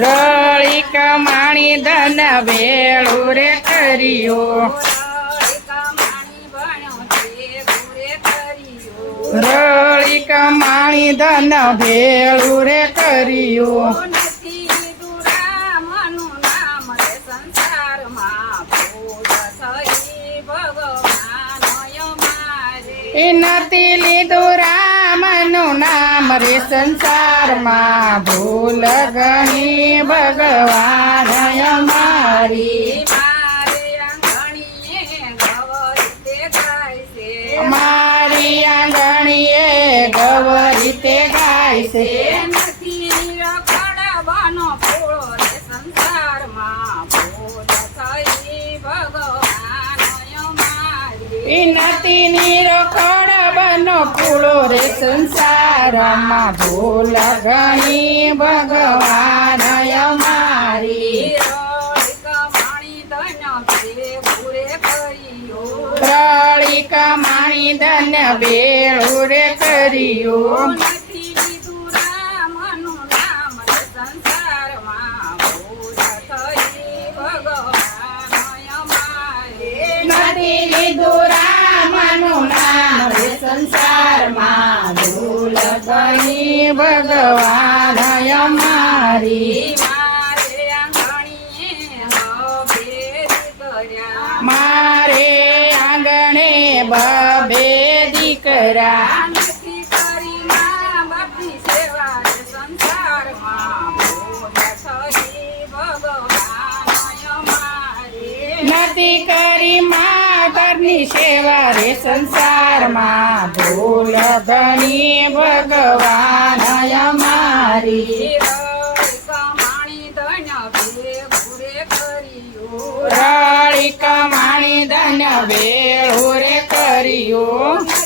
રળી કમાણી ધન વેળું રે કર્યો. રળી કમાણી ધન ભેળું રે કર્યું. એ નથી લીધું નામ રે સંસારમાં ભૂલ ગણી ભગવાન મારી મારી આંગણીએ ગવ રીતે ગાય છે. એ નથી નિરખડ બનો ફૂલો રે સંસારમાં. ભૂલ ઘણી ભગવાન અમારી. રળી કમાણી ધન બેળું રે કર્યું. સંસારમાં ભૂલ ગણી ભગવાન અમારી મારે આંગણે બબે દીકરા નથી કરી માતરની સેવા રે સંસારમાં. ભૂલ ધણી ભગવાન અમારી રળી કમાણી ધન બેળું રે કર્યું.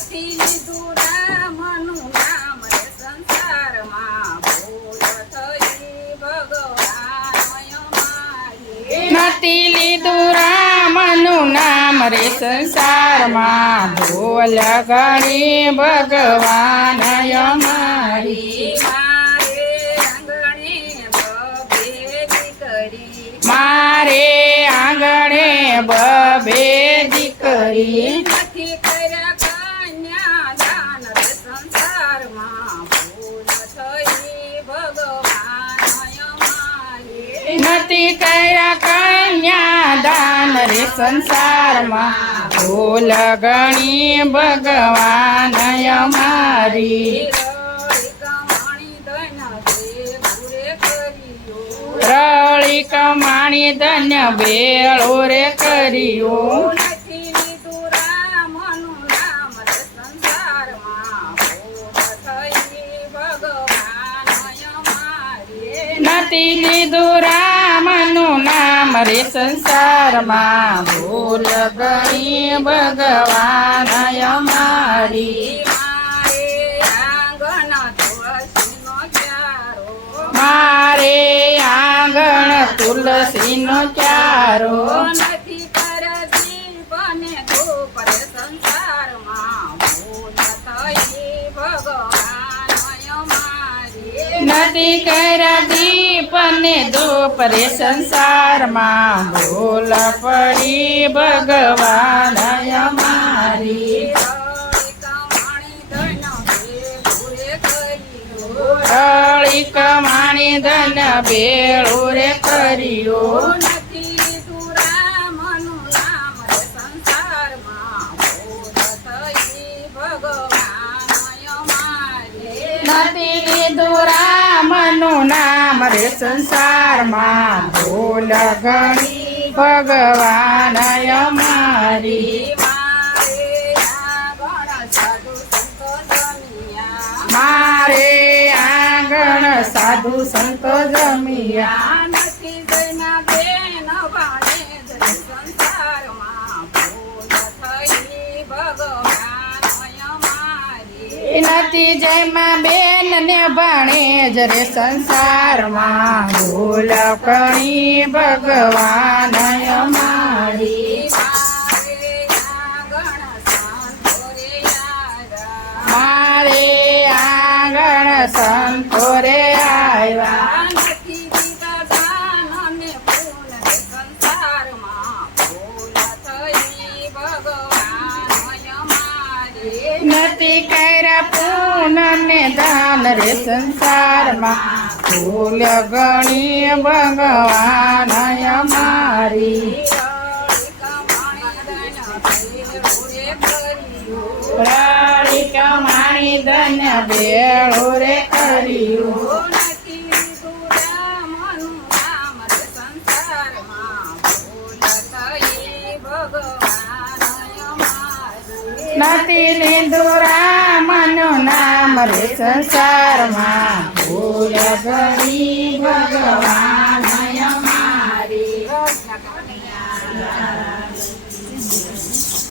રે સંસારમાં ભૂલ ગણી ભગવાન અમારી. મારે આંગણે બબે દીકરી. નથી કર્યા કન્યા સંસારમાં ભૂલ થઈ ભગવાન અમારી નથી કર્યા કન્યા દાન રે સંસારમાં. ભૂલ ગણી ભગવાન અમારી. રળી કમાણી ધન્ય બેળો રે કર્યું. નામ રે સંસારમાં ભૂલ ગણી ભગવાન અમારી મારે. આંગણ તુલસીનો ચારો. નથી કરતી બને તો સંસારમાં ભૂલ થઈ ભગવાન નથી કર્યા દીપને દોપરે સંસારમાં ભૂલ પડી ભગવાન અમારી કળી કમાણી ધન બેળું રે કર્યો. નથી લીધું રે સંસારમાં ભૂલ ગણી ભગવાન અમારી મારે આંગણ સાધુ સંતો જમિયા. નથી જયમાં બેન ને ભણે જ રે સંસારમાં ભૂલ કણી ભગવાન અમારી મારે આંગણ સંતોરે આવ્યા. નથી કર્યા પૂનમ ને દાન રે સંસારમાં. ફૂલ ગણી ભગવાન અમારી રાણી કમાણી ધન્ય બેળો રે કર્યું. નથી રામનું નામ રે સંસારમાં ભૂલ ભગવાન.